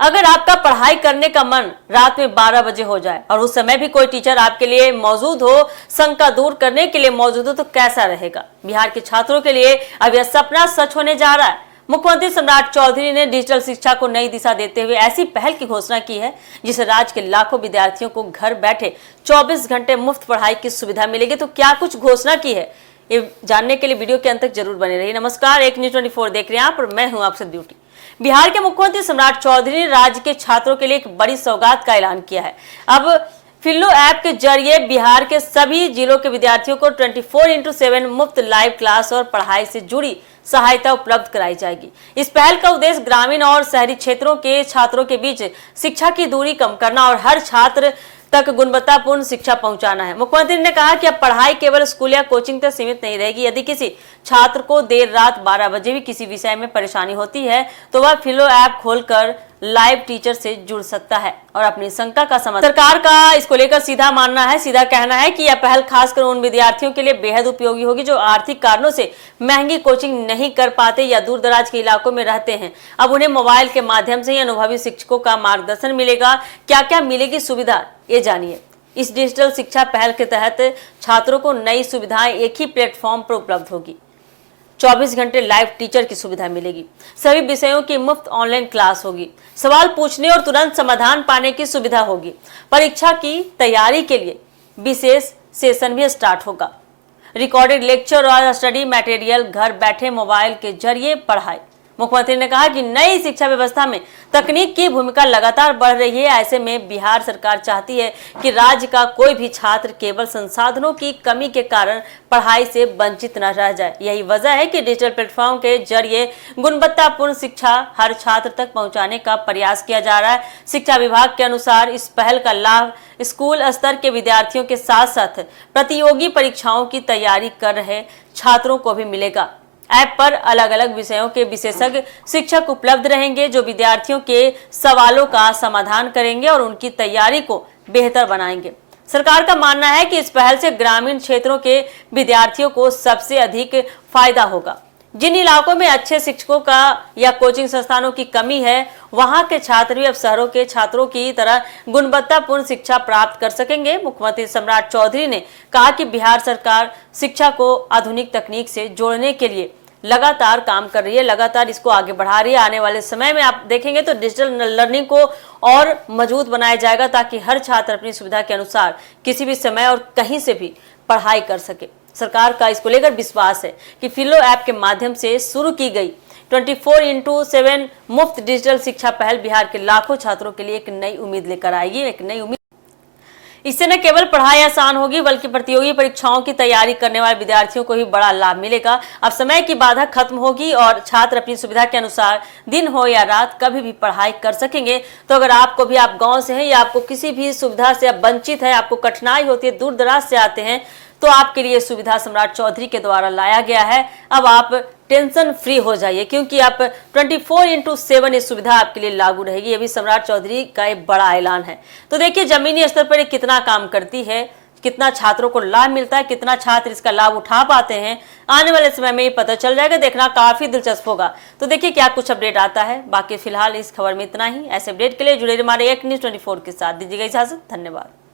अगर आपका पढ़ाई करने का मन रात में 12 बजे हो जाए और उस समय भी कोई टीचर आपके लिए मौजूद हो, शंका दूर करने के लिए मौजूद हो, तो कैसा रहेगा। बिहार के छात्रों के लिए अब यह सपना सच होने जा रहा है। मुख्यमंत्री सम्राट चौधरी ने डिजिटल शिक्षा को नई दिशा देते हुए ऐसी पहल की घोषणा की है जिससे राज्य के लाखों विद्यार्थियों को घर बैठे 24 घंटे मुफ्त पढ़ाई की सुविधा मिलेगी। तो क्या कुछ घोषणा की है, ये जानने के लिए वीडियो के अंत तक जरूर बने रहिए। नमस्कार, एक न्यूज 24 देख रहे हैं आप और मैं हूं आपसे ड्यूटी। बिहार के मुख्यमंत्री सम्राट चौधरी ने राज्य के छात्रों के लिए एक बड़ी सौगात का ऐलान किया है। अब फिल्लो ऐप के जरिए बिहार के सभी जिलों के विद्यार्थियों को 24/7 मुफ्त लाइव क्लास और पढ़ाई से जुड़ी सहायता उपलब्ध कराई जाएगी। इस पहल का उद्देश्य ग्रामीण और शहरी क्षेत्रों के छात्रों के बीच शिक्षा की दूरी कम करना और हर छात्र तक गुणवत्तापूर्ण शिक्षा पहुंचाना है। मुख्यमंत्री ने कहा कि अब पढ़ाई केवल स्कूल या कोचिंग तक सीमित नहीं रहेगी। यदि किसी छात्र को देर रात 12 बजे भी किसी विषय में परेशानी होती है तो वह फिल्लो ऐप खोलकर लाइव टीचर से जुड़ सकता है और अपनी शंका का समाधान। सरकार का इसको लेकर सीधा कहना है कि यह पहल खासकर उन विद्यार्थियों के लिए बेहद उपयोगी होगी जो आर्थिक कारणों से महंगी कोचिंग नहीं कर पाते या दूर दराज के इलाकों में रहते हैं। अब उन्हें मोबाइल के माध्यम से ही अनुभवी शिक्षकों का मार्गदर्शन मिलेगा। क्या क्या मिलेगी सुविधा, ये जानिए। इस डिजिटल शिक्षा पहल के तहत छात्रों को नई सुविधाएं एक ही प्लेटफॉर्म पर उपलब्ध होगी। 24 घंटे लाइव टीचर की सुविधा मिलेगी। सभी विषयों की मुफ्त ऑनलाइन क्लास होगी। सवाल पूछने और तुरंत समाधान पाने की सुविधा होगी। परीक्षा की तैयारी के लिए विशेष सेशन भी स्टार्ट होगा। रिकॉर्डेड लेक्चर और स्टडी मटेरियल घर बैठे मोबाइल के जरिए पढ़ाई। मुख्यमंत्री ने कहा कि नई शिक्षा व्यवस्था में तकनीक की भूमिका लगातार बढ़ रही है। ऐसे में बिहार सरकार चाहती है कि राज्य का कोई भी छात्र केवल संसाधनों की कमी के कारण पढ़ाई से वंचित न रह जाए। यही वजह है कि डिजिटल प्लेटफॉर्म के जरिए गुणवत्तापूर्ण शिक्षा हर छात्र तक पहुंचाने का प्रयास किया जा रहा है। शिक्षा विभाग के अनुसार इस पहल का लाभ स्कूल स्तर के विद्यार्थियों के साथ साथ प्रतियोगी परीक्षाओं की तैयारी कर रहे छात्रों को भी मिलेगा। ऐप पर अलग अलग विषयों के विशेषज्ञ शिक्षक उपलब्ध रहेंगे जो विद्यार्थियों के सवालों का समाधान करेंगे और उनकी तैयारी को बेहतर बनाएंगे। सरकार का मानना है कि इस पहल से ग्रामीण क्षेत्रों के विद्यार्थियों को सबसे अधिक फायदा होगा। जिन इलाकों में अच्छे शिक्षकों का या कोचिंग संस्थानों की कमी है वहां के छात्र भी अब शहरों के छात्रों की तरह गुणवत्तापूर्ण शिक्षा प्राप्त कर सकेंगे। मुख्यमंत्री सम्राट चौधरी ने कहा कि बिहार सरकार शिक्षा को आधुनिक तकनीक से जोड़ने के लिए लगातार काम कर रही है, लगातार इसको आगे बढ़ा रही है। आने वाले समय में आप देखेंगे तो डिजिटल लर्निंग को और मजबूत बनाया जाएगा ताकि हर छात्र अपनी सुविधा के अनुसार किसी भी समय और कहीं से भी पढ़ाई कर सके। सरकार का इसको लेकर विश्वास है कि फिल्लो ऐप के माध्यम से शुरू की गई 24/7 मुफ्त डिजिटल शिक्षा पहल बिहार के लाखों छात्रों के लिए एक नई उम्मीद लेकर आएगी, एक नई उम्मीद। इससे न केवल पढ़ाई आसान होगी बल्कि प्रतियोगी परीक्षाओं की तैयारी करने वाले विद्यार्थियों को भी बड़ा लाभ मिलेगा। अब समय की बाधा खत्म होगी और छात्र अपनी सुविधा के अनुसार दिन हो या रात कभी भी पढ़ाई कर सकेंगे। तो अगर आपको भी, आप गांव से हैं या आपको किसी भी सुविधा से आप वंचित है, आपको कठिनाई होती है, दूर दराज से आते हैं, तो आपके लिए सुविधा सम्राट चौधरी के द्वारा लाया गया है। अब आप टेंशन फ्री हो जाइए क्योंकि आप 24/7 ये सुविधा आपके लिए लागू रहेगी। ये भी सम्राट चौधरी का एक बड़ा ऐलान है। तो देखिए जमीनी स्तर पर ये कितना काम करती है, कितना छात्रों को लाभ मिलता है, कितना छात्र इसका लाभ उठा पाते हैं, आने वाले समय में ये पता चल जाएगा। देखना काफी दिलचस्प होगा। तो देखिए क्या कुछ अपडेट आता है। बाकी फिलहाल इस खबर में इतना ही। ऐसे अपडेट के लिए जुड़े हमारे एक न्यूज 24 के साथ। दीजिएगा इजाजत। धन्यवाद।